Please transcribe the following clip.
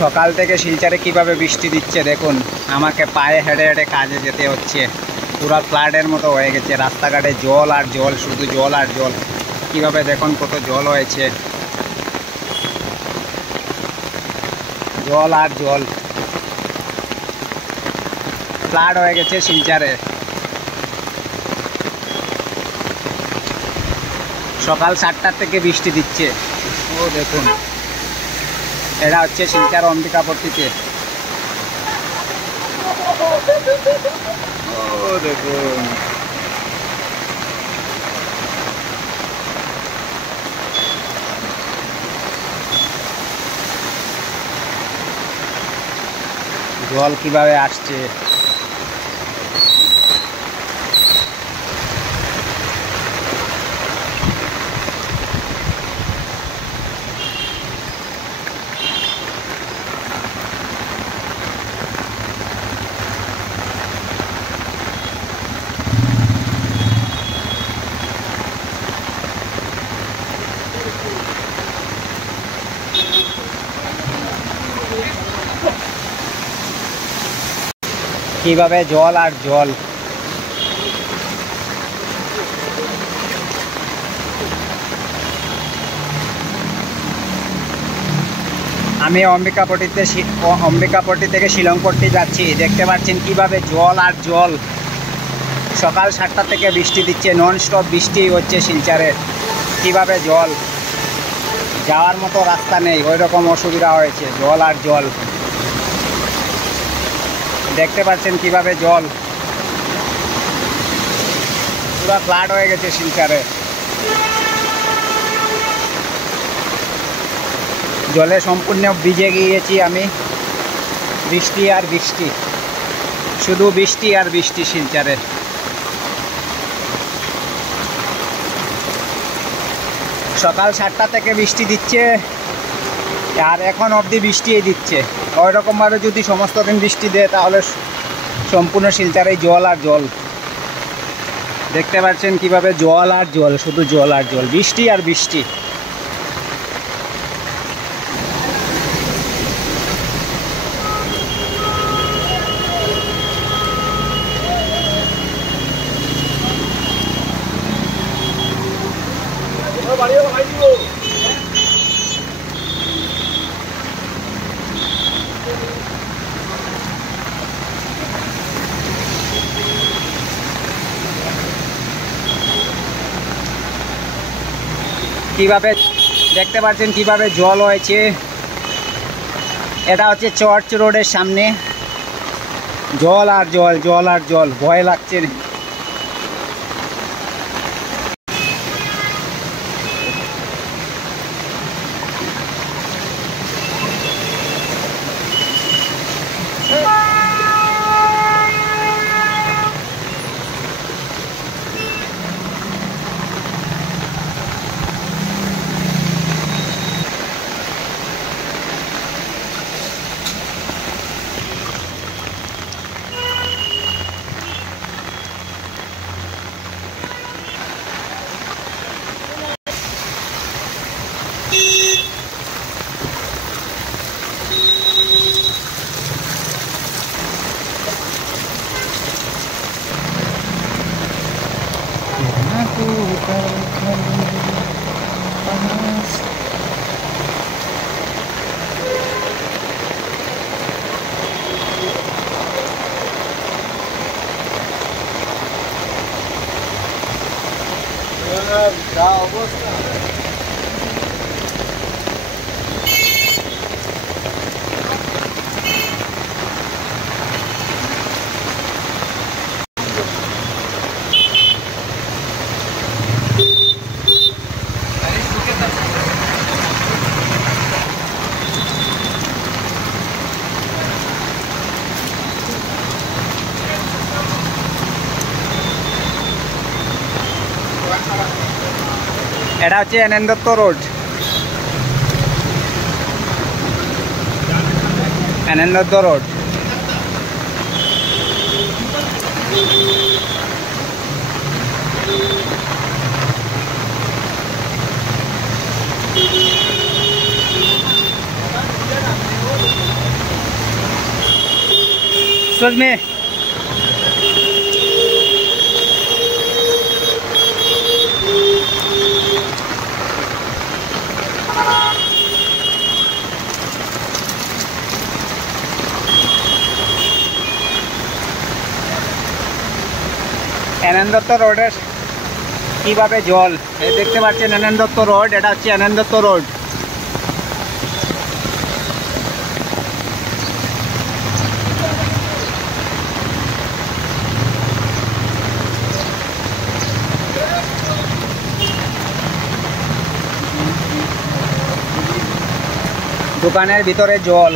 সকাল থেকে শিলচরে কিভাবে বৃষ্টি দিচ্ছে দেখুন। আমাকে পায়ে হেঁটে হেঁটে কাজে যেতে হচ্ছে। পুরো ফ্লাডের মতো হয়ে গেছে, রাস্তাঘাটে জল আর জল, শুধু জল আর জল। কিভাবে দেখুন কত জল হয়েছে, জল আর জল, ফ্লাড হয়ে গেছে শিলচরে। সকাল 7টার থেকে বৃষ্টি দিচ্ছে। ও দেখুন, এটা হচ্ছে শিলচর অম্বিকাপট্টিতে। ও দেখুন, জল কিভাবে আসছে। কিভাবে জল আর জল। আমি অম্বিকাপট্টি থেকে শিলংপট্টি যাচ্ছি। দেখতে পাচ্ছেন কিভাবে জল আর জল। সকাল 7টা থেকে বৃষ্টি দিচ্ছে, নন স্টপ বৃষ্টি হচ্ছে শিলচরে। কিভাবে জল, যাওয়ার মতো রাস্তা নেই, ওই রকম অসুবিধা হয়েছে, জল আর জল। দেখতে পাচ্ছেন কিভাবে জল, পুরো ফ্লাড হয়ে গেছে শিলচরে। জলে সম্পূর্ণ ভিজে গিয়েছি আমি। বৃষ্টি আর বৃষ্টি, শুধু বৃষ্টি আর বৃষ্টি শিলচরে। সকাল 7টা থেকে বৃষ্টি দিচ্ছে, আর এখন অবধি বৃষ্টিই দিচ্ছে। ওই রকমভাবে যদি সমস্ত দিন বৃষ্টি দেয় তাহলে সম্পূর্ণ শিলচরে জল আর জল। দেখতে পাচ্ছেন কিভাবে জল আর জল, শুধু জল আর জল, বৃষ্টি আর বৃষ্টি। কিভাবে দেখতে পাচ্ছেন কিভাবে জল হয়েছে। এটা হচ্ছে চার্চ রোডের সামনে, জল আর জল, জল আর জল, ভয় লাগছে। এটা হচ্ছে এনএন Dutta road, NN Dutta road. Excuse me, NN Dutta রোডের কীভাবে জল, এই দেখতে পাচ্ছেন এনএন দত্ত রোড, এটা হচ্ছে এনএন দত্ত রোড। দোকানের ভিতরে জল।